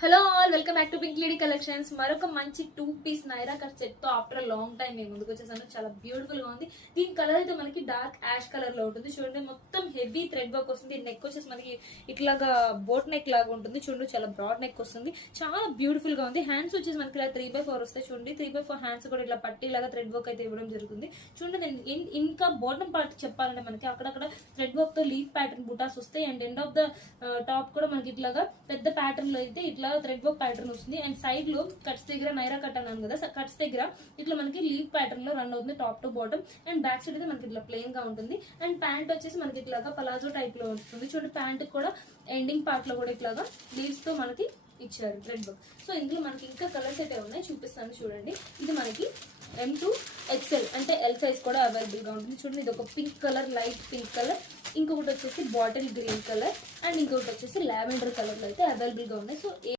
Hello all, welcome back to pink lady collections. మరొక మంచి 2 piece Naira cut set తో after long time మేము ముందుకు వచ్చేసాను. చాలా బ్యూటిఫుల్ గా ఉంది. దీని కలర్ అయితే మనకి డార్క్ యాష్ కలర్ లో ఉంటుంది. చూడండి, మొత్తం హెవీ థ్రెడ్ వర్క్ వస్తుంది. నెక్ వచ్చేసి మనకి ఇట్లాగా బోట్ నెక్ లాగా ఉంటుంది. చూడండి, చాలా బ్రాడ్ నెక్ వస్తుంది. చాలా బ్యూటిఫుల్ గా ఉంది. హ్యాండ్స్ వచ్చేసి మనకి ఇలా 3/4 వస్తాయి. చూడండి, 3/4 హ్యాండ్స్ కూడా ఇట్లా పట్టి లాగా థ్రెడ్ వర్క్ అయితే ఇవ్వడం జరుగుతుంది. చూడండి, నేను ఇంకా బాటమ్ పార్ట్ చెప్పాలంటే మనకి అక్కడక్కడ థ్రెడ్ వర్క్ తో లీఫ్ ప్యాటర్న్ బుటాస్ వస్తాయి. And end of the top కూడా మనకి ఇట్లాగా పెద్ద ప్యాటర్న్ లో అయితే ఇట్లా థ్రెడ్ వర్క్ ప్యాటర్న్ వస్తుంది. అండ్ సైడ్ లో కట్స్ దగ్గర నైరా కట్ అన్నాను కదా, కట్స్ దగ్గర ఇట్లా మనకి లీవ్ ప్యాటర్న్ లో రన్ అవుతుంది top to bottom. And back side అయితే మనకి ఇట్లా ప్లెయిన్ గా ఉంటుంది. అండ్ ప్యాంట్ వచ్చేసి మనకి ఇట్లాగా పలాజో టైప్ లో వస్తుంది. చూడండి, ప్యాంట్ కూడా ఎండింగ్ పార్ట్ లో కూడా ఇట్లాగా లీవ్స్ తో మనకి ఇచ్చారు థ్రెడ్ వర్క్. సో ఇందులో మనకి ఇంకా కలర్స్ అయితే ఉన్నాయి, చూపిస్తాను చూడండి. ఇది మనకి M to XL అంటే ఎల్ సైజ్ కూడా అవైలబుల్ గా ఉంటుంది. చూడండి, ఇది ఒక pink colour, light pink colour, ఇంకొకటి వచ్చేసి బాటిల్ గ్రీన్ కలర్, అండ్ ఇంకొకటి వచ్చేసి లావెండర్ కలర్ లో అయితే అవైలబుల్ గా ఉన్నాయి. సో